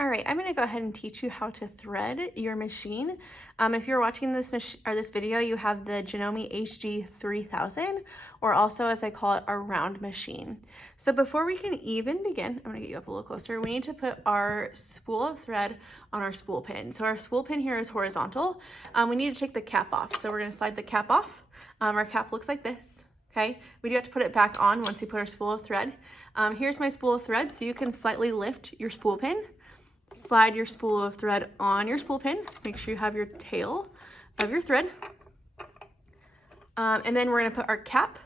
All right, I'm gonna go ahead and teach you how to thread your machine. If you're watching this video, you have the Janome HD 3000, or also as I call it, a round machine. So before we can even begin, I'm gonna get you up a little closer. We need to put our spool of thread on our spool pin. So our spool pin here is horizontal. We need to take the cap off. So we're gonna slide the cap off. Our cap looks like this. Okay, we do have to put it back on once we put our spool of thread. Here's my spool of thread, so you can slightly lift your spool pin. Slide your spool of thread on your spool pin. Make sure you have your tail of your thread. And then we're gonna put our cap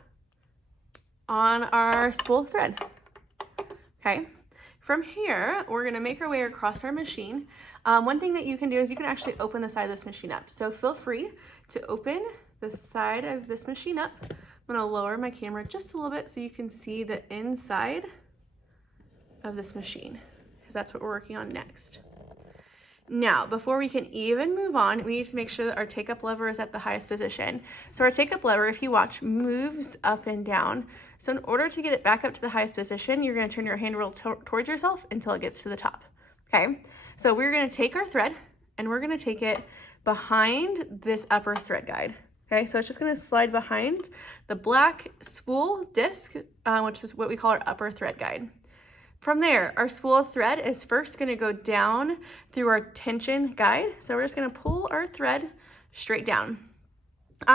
on our spool of thread. Okay. From here, we're gonna make our way across our machine. One thing that you can do is you can actually open the side of this machine up. So feel free to open the side of this machine up. I'm gonna lower my camera just a little bit so you can see the inside of this machine, because that's what we're working on next. Now, before we can even move on, we need to make sure that our take-up lever is at the highest position. So our take-up lever, if you watch, moves up and down. So in order to get it back up to the highest position, you're gonna turn your hand real towards yourself until it gets to the top, okay? So we're gonna take our thread and we're gonna take it behind this upper thread guide. Okay, so it's just gonna slide behind the black spool disc, which is what we call our upper thread guide. From there, our spool of thread is first gonna go down through our tension guide. So we're just gonna pull our thread straight down.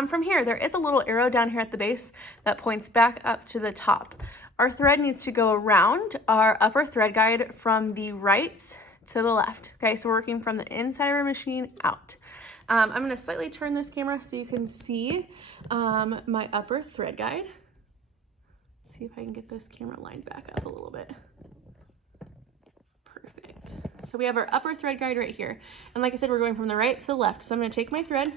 From here, there is a little arrow down here at the base that points back up to the top. Our thread needs to go around our upper thread guide from the right to the left. Okay, so we're working from the inside of our machine out. I'm gonna slightly turn this camera so you can see my upper thread guide. Let's see if I can get this camera lined back up a little bit. Perfect. So we have our upper thread guide right here. And like I said, we're going from the right to the left. So I'm gonna take my thread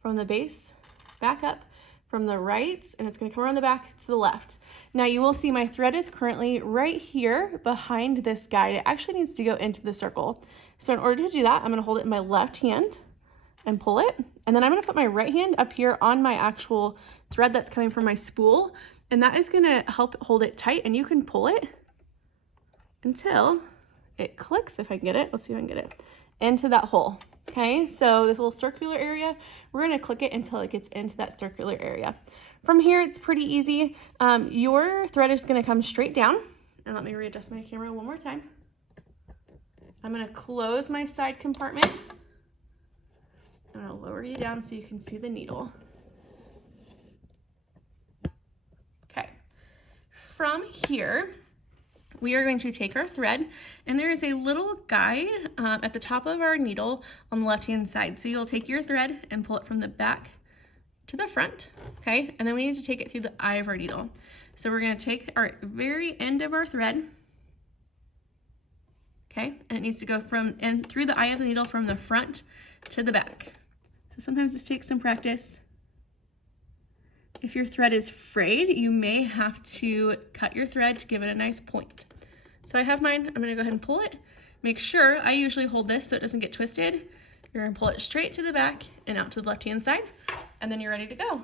from the base back up from the right, and it's gonna come around the back to the left. Now you will see my thread is currently right here behind this guide. It actually needs to go into the circle. So in order to do that, I'm gonna hold it in my left hand and pull it. And then I'm gonna put my right hand up here on my actual thread that's coming from my spool. And that is gonna help hold it tight, and you can pull it until it clicks, if I can get it. Let's see if I can get it into that hole. Okay, so this little circular area, we're gonna click it until it gets into that circular area. From here, it's pretty easy. Your thread is gonna come straight down. And let me readjust my camera one more time. I'm gonna close my side compartment. I'm gonna lower you down so you can see the needle. Okay, from here, we are going to take our thread, and there is a little guide at the top of our needle on the left-hand side. So you'll take your thread and pull it from the back to the front, okay? And then we need to take it through the eye of our needle. So we're gonna take our very end of our thread, okay? And it needs to go through the eye of the needle from the front to the back. So sometimes this takes some practice. If your thread is frayed, you may have to cut your thread to give it a nice point. So I have mine. I'm gonna go ahead and pull it. Make sure, I usually hold this so it doesn't get twisted. You're gonna pull it straight to the back and out to the left-hand side, and then you're ready to go.